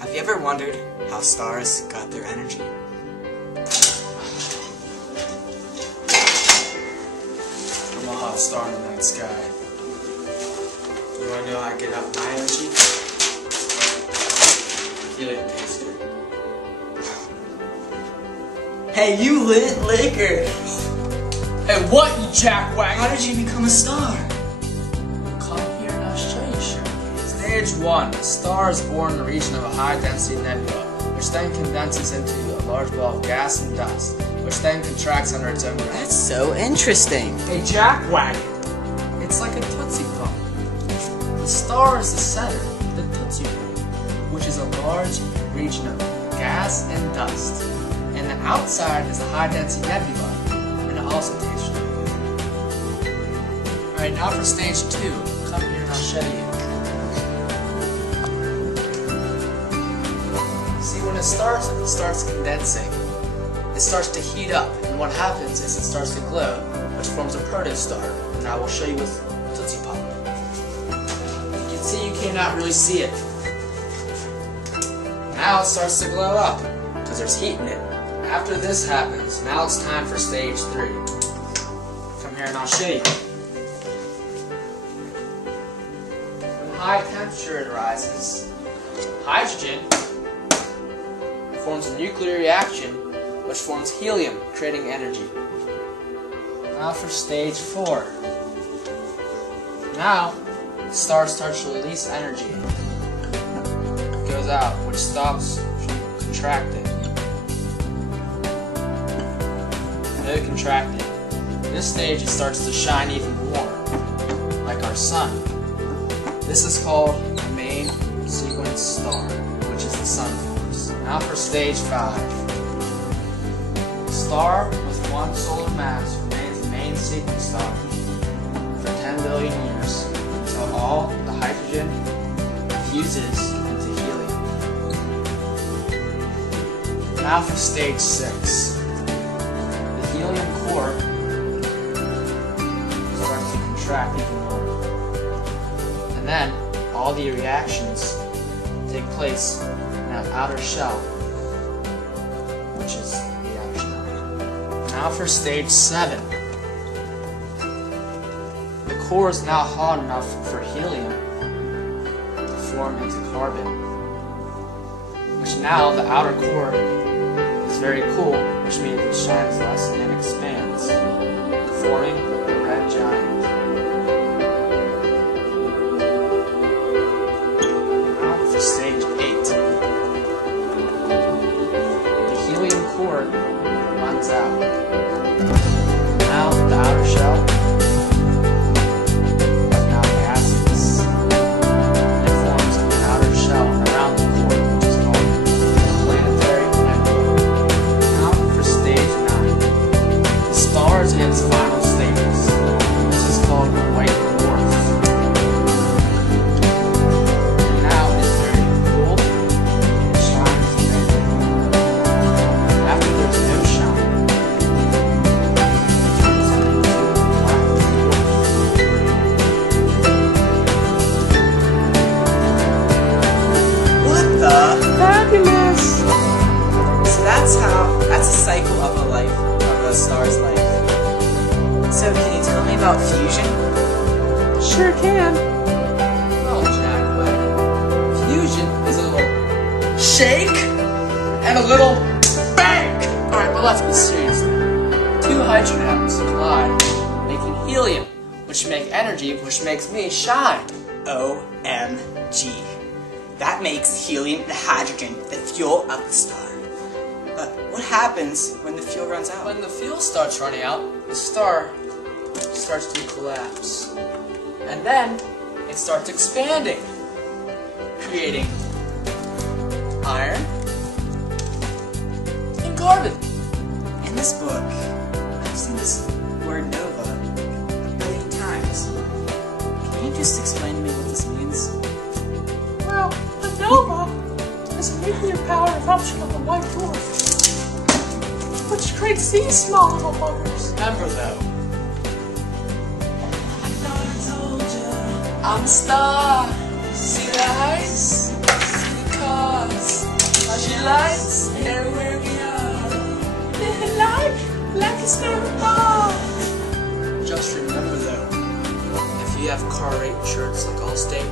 Have you ever wondered how stars got their energy? I'm a hot star in the night sky. You wanna know how I get out my energy? Helium taster. Hey, you lit liquor! Hey, what, you jackwagon? How did you become a star? Come here and I'll show you, sure. Stage 1. A star is born in the region of a high-density nebula, which then condenses into a large ball of gas and dust, which then contracts under its own gravity. That's so interesting. Hey, jackwagon! It's like a Tootsie Pop. The star is the center, the Tootsie Pop, which is a large region of gas and dust. And the outside is a high-density nebula, and it also tastes really good. Alright, now for stage 2. Come here and I'll show you. See, when it starts condensing. It starts to heat up, and what happens is it starts to glow, which forms a protostar, and I will show you with Tootsie Pop. You can see you cannot really see it. Now it starts to glow up, because there's heat in it. After this happens, now it's time for stage 3. Come here and I'll show you. When high temperature rises, hydrogen forms a nuclear reaction which forms helium, creating energy. Now for stage 4. Now, the star starts to release energy. It goes out, which stops from contracting. No contracting. In this stage, it starts to shine even more, like our sun. This is called a main sequence star, which is the sun forms. Now for stage 5. A star with one solar mass remains the main sequence star for 10 billion years until all the hydrogen fuses into helium. Now for stage 6. The helium core starts to contract even more. And then all the reactions take place in an outer shell, which is the outer shell. Now for stage 7. The core is now hot enough for helium to form into carbon, which now the outer core is very cool, which means it shines less and expands, forming a red giant. Now for stage 8. The helium core runs out. Now the outer shell is now gaseous. It forms an outer shell around the core, which is called a planetary nebula. Now for stage 9. The star is in its final stages. This is called a white dwarf. And now it is very cool and it shines very bright. After there's no shine, it turns into a black dwarf. What the? Fabulous! So that's a cycle of a life, of a star's life. So can you tell me about fusion? Sure can. Well, Jack, fusion is a little shake and a little bang! Alright, but let's be serious. 2 hydrogen atoms collide, making helium, which make energy, which makes me shine. OMG. That makes helium and hydrogen the fuel of the star. But what happens when the fuel runs out? When the fuel starts running out, the star starts to collapse. And then it starts expanding, creating iron and carbon. In this book, I've seen this word nova a billion times. Can you just explain to me what this means? Well, a nova is a nuclear power eruption of a white dwarf, which creates these small little buggers. Remember though, I'm a star. See the eyes? See the cars. Please never die. Just remember though, if you have car rate insurance like Allstate,